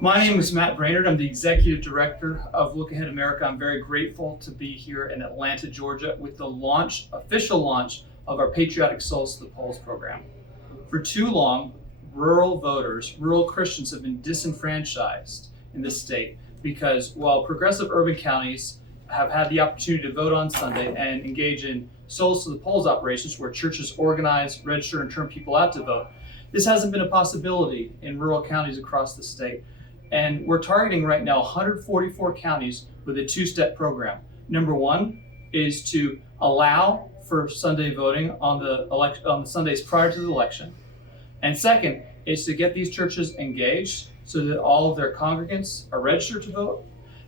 My name is Matt Braynard. I'm the Executive Director of Look Ahead America. I'm very grateful to be here in Atlanta, Georgia with the official launch of our Patriotic Souls to the Polls program. For too long, rural voters, rural Christians have been disenfranchised in this state because while progressive urban counties have had the opportunity to vote on Sunday and engage in Souls to the Polls operations where churches organize, register, and turn people out to vote, this hasn't been a possibility in rural counties across the state. And we're targeting right now 144 counties with a two-step program. Number one is to allow for Sunday voting on the Sundays prior to the election. And second is to get these churches engaged so that all of their congregants are registered to vote,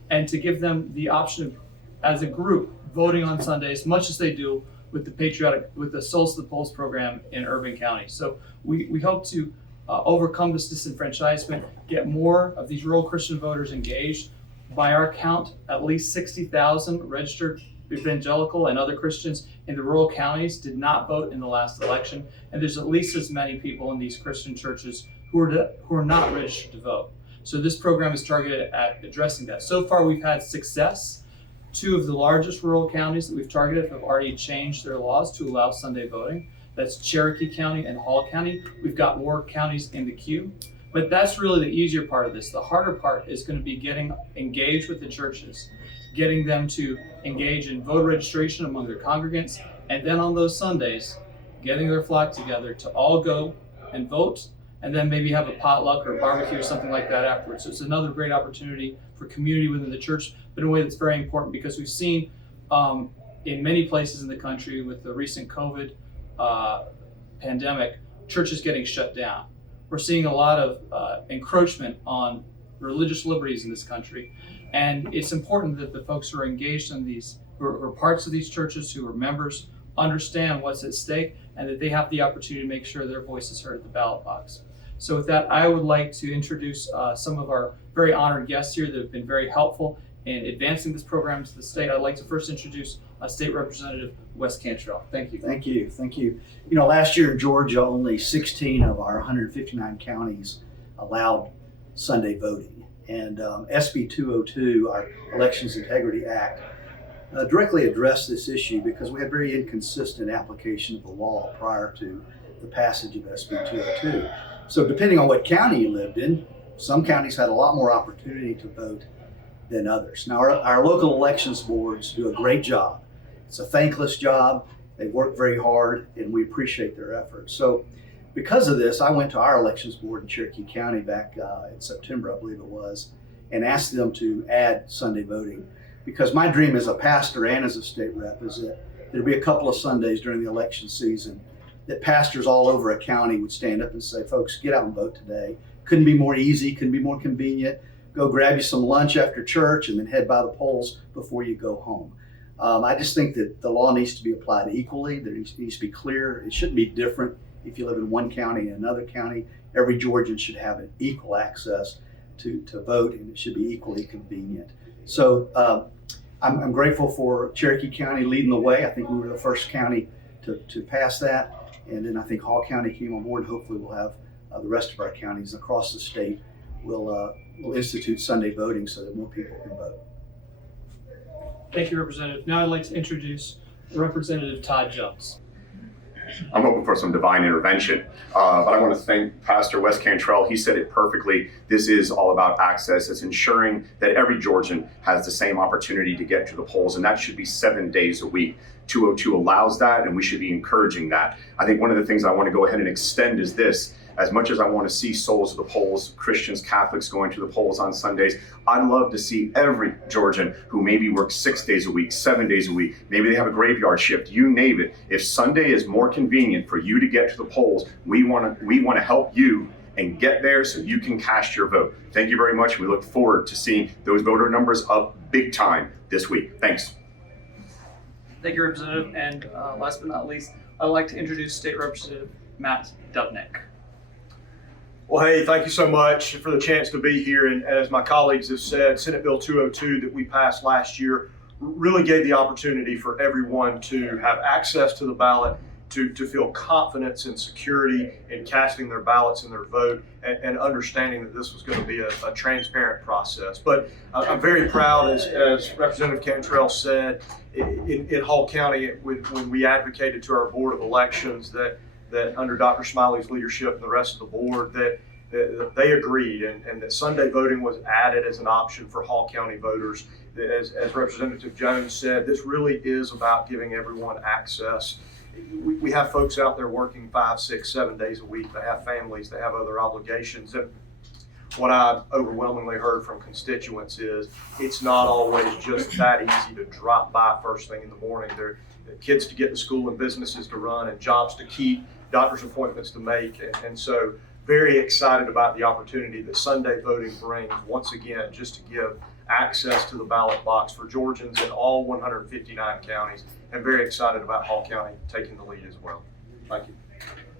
and to give them the option of, as a group, voting on Sundays, much as they do with the Souls to the Polls program in urban counties. So we hope to overcome this disenfranchisement, get more of these rural Christian voters engaged. By our count, at least 60,000 registered evangelical and other Christians in the rural counties did not vote in the last election, and there's at least as many people in these Christian churches who are not registered to vote. So this program is targeted at addressing that. So far, we've had success. Two of the largest rural counties that we've targeted have already changed their laws to allow Sunday voting. That's Cherokee County and Hall County. We've got more counties in the queue, but that's really the easier part of this. The harder part is going to be getting engaged with the churches, getting them to engage in voter registration among their congregants, and then on those Sundays, getting their flock together to all go and vote, and then maybe have a potluck or a barbecue or something like that afterwards. So it's another great opportunity for community within the church, but in a way that's very important because we've seen in many places in the country with the recent COVID pandemic, churches getting shut down. We're seeing a lot of encroachment on religious liberties in this country. And it's important that the folks who are engaged in these, who are parts of these churches, who are members, understand what's at stake and that they have the opportunity to make sure their voice is heard at the ballot box. So with that, I would like to introduce some of our very honored guests here that have been very helpful in advancing this program to the state. I'd like to first introduce State Representative Wes Cantrell. Thank you. Thank you. Thank you. You know, last year in Georgia, only 16 of our 159 counties allowed Sunday voting. And SB 202, our Elections Integrity Act, directly addressed this issue because we had very inconsistent application of the law prior to the passage of SB 202. So depending on what county you lived in, some counties had a lot more opportunity to vote than others. Now our local elections boards do a great job. It's a thankless job. They work very hard and we appreciate their efforts. So because of this, I went to our elections board in Cherokee County back in September, I believe it was, and asked them to add Sunday voting. Because my dream as a pastor and as a state rep is that there'd be a couple of Sundays during the election season that pastors all over a county would stand up and say, folks, get out and vote today. Couldn't be more easy, couldn't be more convenient. Go grab you some lunch after church and then head by the polls before you go home. I just think that the law needs to be applied equally. There needs to be clear. It shouldn't be different if you live in one county and another county. Every Georgian should have an equal access to vote, and it should be equally convenient. So I'm grateful for Cherokee County leading the way. I think we were the first county to pass that. And then I think Hall County came on board. Hopefully we'll have the rest of our counties across the state will institute Sunday voting so that more people can vote. Thank you, Representative. Now I'd like to introduce Representative Todd Jones. I'm hoping for some divine intervention, but I want to thank Pastor Wes Cantrell. He said it perfectly. This is all about access. It's ensuring that every Georgian has the same opportunity to get to the polls, and that should be 7 days a week. 202 allows that, and we should be encouraging that. I think one of the things I want to go ahead and extend is this. As much as I want to see souls to the polls, Christians, Catholics going to the polls on Sundays, I'd love to see every Georgian who maybe works 6 days a week, 7 days a week, maybe they have a graveyard shift, you name it. If Sunday is more convenient for you to get to the polls, we want to help you and get there so you can cast your vote. Thank you very much. We look forward to seeing those voter numbers up big time this week. Thanks. Thank you, Representative. And last but not least, I'd like to introduce State Representative Matt Dubnik. Well, hey, thank you so much for the chance to be here. And as my colleagues have said, Senate Bill 202 that we passed last year really gave the opportunity for everyone to have access to the ballot to feel confidence and security in casting their ballots and their vote, and understanding that this was going to be a transparent process. But I'm very proud, as Representative Cantrell said, in Hall County, when we advocated to our Board of Elections that under Dr. Smiley's leadership and the rest of the board, that they agreed, and that Sunday voting was added as an option for Hall County voters. As Representative Jones said, this really is about giving everyone access. We have folks out there working 5, 6, 7 days a week. They have families, they have other obligations. And what I overwhelmingly heard from constituents is it's not always just that easy to drop by first thing in the morning. There are kids to get to school and businesses to run and jobs to keep, doctor's appointments to make. And so very excited about the opportunity that Sunday voting brings, once again, just to give access to the ballot box for Georgians in all 159 counties, and very excited about Hall County taking the lead as well. Thank you.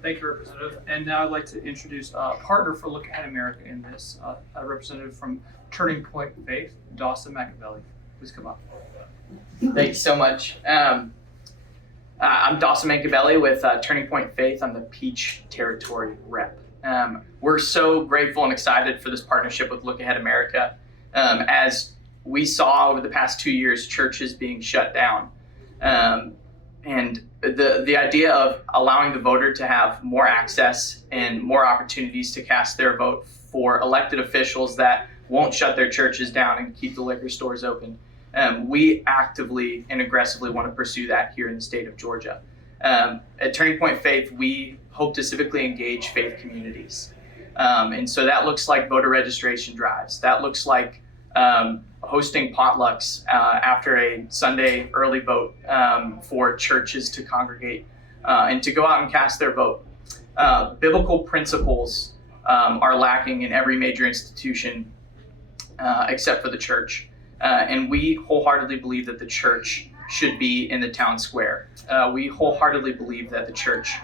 Thank you, Representative. And now I'd like to introduce a partner for Look Ahead America in this, a representative from Turning Point Faith, Dawson Mancabelli. Please come up. Thank you so much. I'm Dawson Mancabelli with Turning Point Faith. I'm the Peach Territory rep. We're so grateful and excited for this partnership with Look Ahead America. As we saw over the past 2 years, churches being shut down. And the idea of allowing the voter to have more access and more opportunities to cast their vote for elected officials that won't shut their churches down and keep the liquor stores open. We actively and aggressively want to pursue that here in the state of Georgia. At Turning Point Faith, we hope to civically engage faith communities. And so that looks like voter registration drives. That looks like hosting potlucks after a Sunday early vote for churches to congregate and to go out and cast their vote. Biblical principles are lacking in every major institution except for the church. And we wholeheartedly believe that the church should be in the town square. We wholeheartedly believe that the church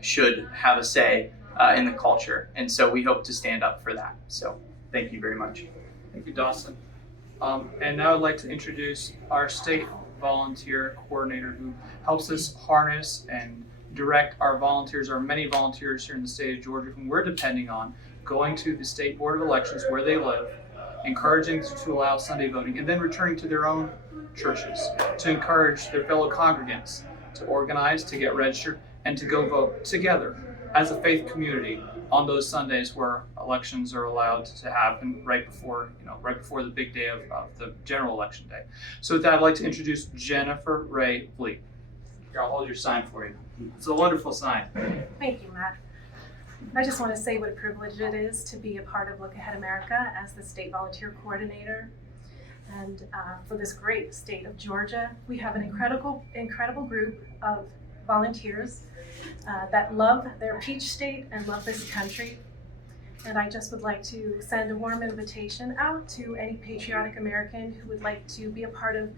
should have a say in the culture. And so we hope to stand up for that. So thank you very much. Thank you, Dawson. And now I'd like to introduce our state volunteer coordinator who helps us harness and direct our volunteers, our many volunteers here in the state of Georgia, whom we're depending on, going to the State Board of Elections where they live, encouraging them to allow Sunday voting, and then returning to their own churches to encourage their fellow congregants to organize, to get registered, and to go vote together as a faith community on those Sundays where elections are allowed to happen right before the big day of the general election day. So with that, I'd like to introduce Jennifer Ray Vliet. Here, I'll hold your sign for you. It's a wonderful sign. Thank you, Matt. I just want to say what a privilege it is to be a part of Look Ahead America as the state volunteer coordinator. And for this great state of Georgia, we have an incredible group of volunteers that love their peach state and love this country. And I just would like to send a warm invitation out to any patriotic American who would like to be a part of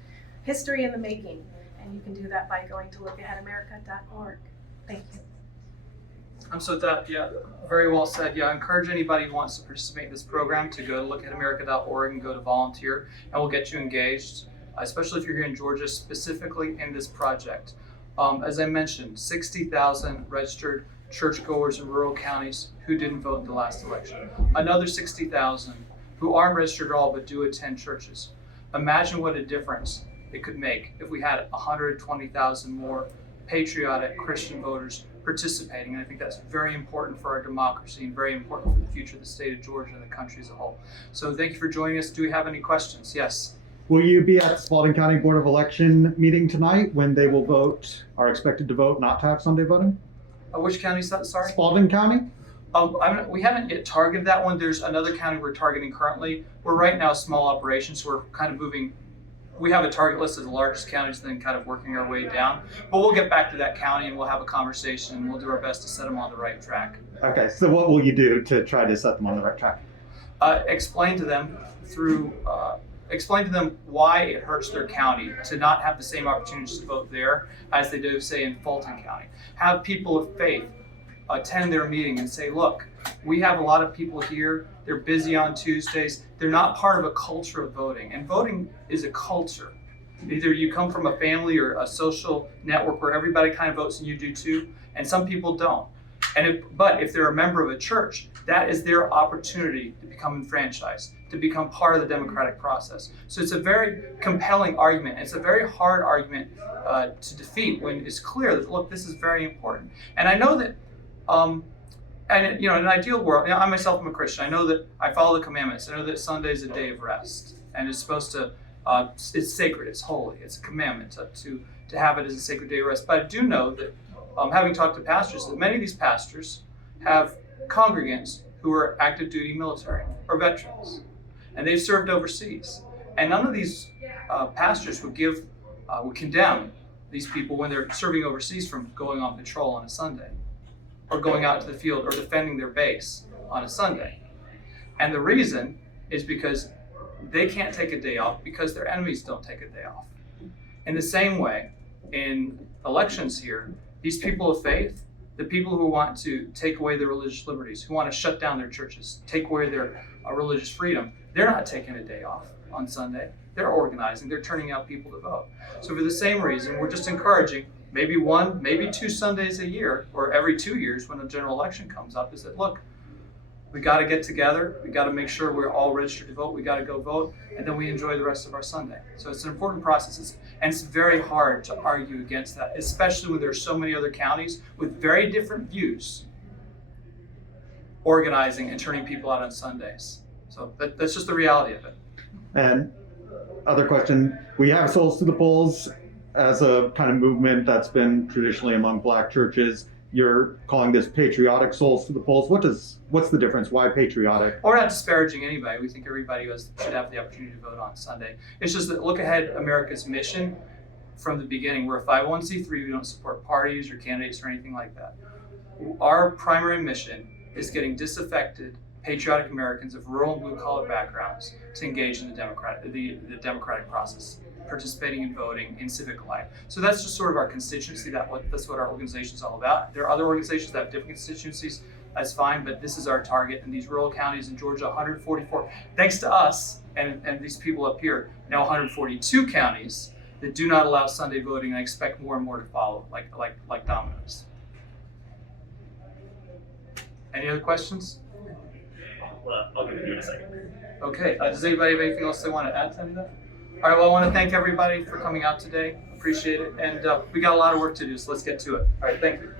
history in the making. And you can do that by going to lookaheadamerica.org. Thank you. So with that, yeah, very well said. Yeah, I encourage anybody who wants to participate in this program to go to lookaheadamerica.org and go to volunteer, and we'll get you engaged, especially if you're here in Georgia, specifically in this project. As I mentioned, 60,000 registered churchgoers in rural counties who didn't vote in the last election. Another 60,000 who aren't registered at all but do attend churches. Imagine what a difference it could make if we had 120,000 more patriotic Christian voters participating. And I think that's very important for our democracy and very important for the future of the state of Georgia and the country as a whole. So thank you for joining us. Do we have any questions? Yes. Will you be at the Spalding County Board of Election meeting tonight when they will vote, are expected to vote not to have Sunday voting? Which county is that, sorry? Spalding County? We haven't yet targeted that one. There's another county we're targeting currently. We're right now a small operation, so we're kind of moving. We have a target list of the largest counties, then kind of working our way down. But we'll get back to that county and we'll have a conversation and we'll do our best to set them on the right track. Okay, so what will you do to try to set them on the right track? Explain to them why it hurts their county to not have the same opportunities to vote there as they do, say, in Fulton County. Have people of faith attend their meeting and say, look, we have a lot of people here, they're busy on Tuesdays, they're not part of a culture of voting. And voting is a culture. Either you come from a family or a social network where everybody kind of votes and you do too, and some people don't. But if they're a member of a church, that is their opportunity to become enfranchised, to become part of the democratic process. So it's a very compelling argument. It's a very hard argument to defeat when it's clear that, look, this is very important. And I know that, in an ideal world, I myself am a Christian. I know that I follow the commandments. I know that Sunday is a day of rest, and it's supposed to, it's sacred, it's holy, it's a commandment to have it as a sacred day of rest. But I do know that, having talked to pastors, that many of these pastors have congregants who are active duty military or veterans, and they've served overseas. And none of these pastors would condemn these people when they're serving overseas from going on patrol on a Sunday, or going out to the field or defending their base on a Sunday. And the reason is because they can't take a day off because their enemies don't take a day off. In the same way, in elections here, these people of faith, the people who want to take away their religious liberties, who want to shut down their churches, take away their religious freedom, they're not taking a day off on Sunday. They're organizing, they're turning out people to vote. So for the same reason, we're just encouraging maybe one, maybe 2 Sundays a year, or every 2 years when a general election comes up, is that, look, we got to get together, we got to make sure we're all registered to vote, we got to go vote, and then we enjoy the rest of our Sunday. So it's an important process, and it's very hard to argue against that, especially when there's so many other counties with very different views organizing and turning people out on Sundays. So that's just the reality of it. And other question, we have Souls to the Polls as a kind of movement that's been traditionally among Black churches. You're calling this Patriotic Souls to the Polls. What's the difference? Why patriotic? We're not disparaging anybody. We think everybody should have the opportunity to vote on Sunday. It's just that Look Ahead America's mission from the beginning, we're a 501c3, we don't support parties or candidates or anything like that. Our primary mission is getting disaffected patriotic Americans of rural and blue-collar backgrounds to engage in the democratic process, participating in voting, in civic life. So that's just sort of our constituency. That's what our organization is all about. There are other organizations that have different constituencies. That's fine, but this is our target in these rural counties in Georgia, 144. Thanks to us and these people up here, now 142 counties that do not allow Sunday voting. I expect more and more to follow, like dominoes. Any other questions? Well, I'll give it to you in a second. Okay, does anybody have anything else they want to add to that? All right, well, I want to thank everybody for coming out today. Appreciate it. And we got a lot of work to do, so let's get to it. All right, thank you.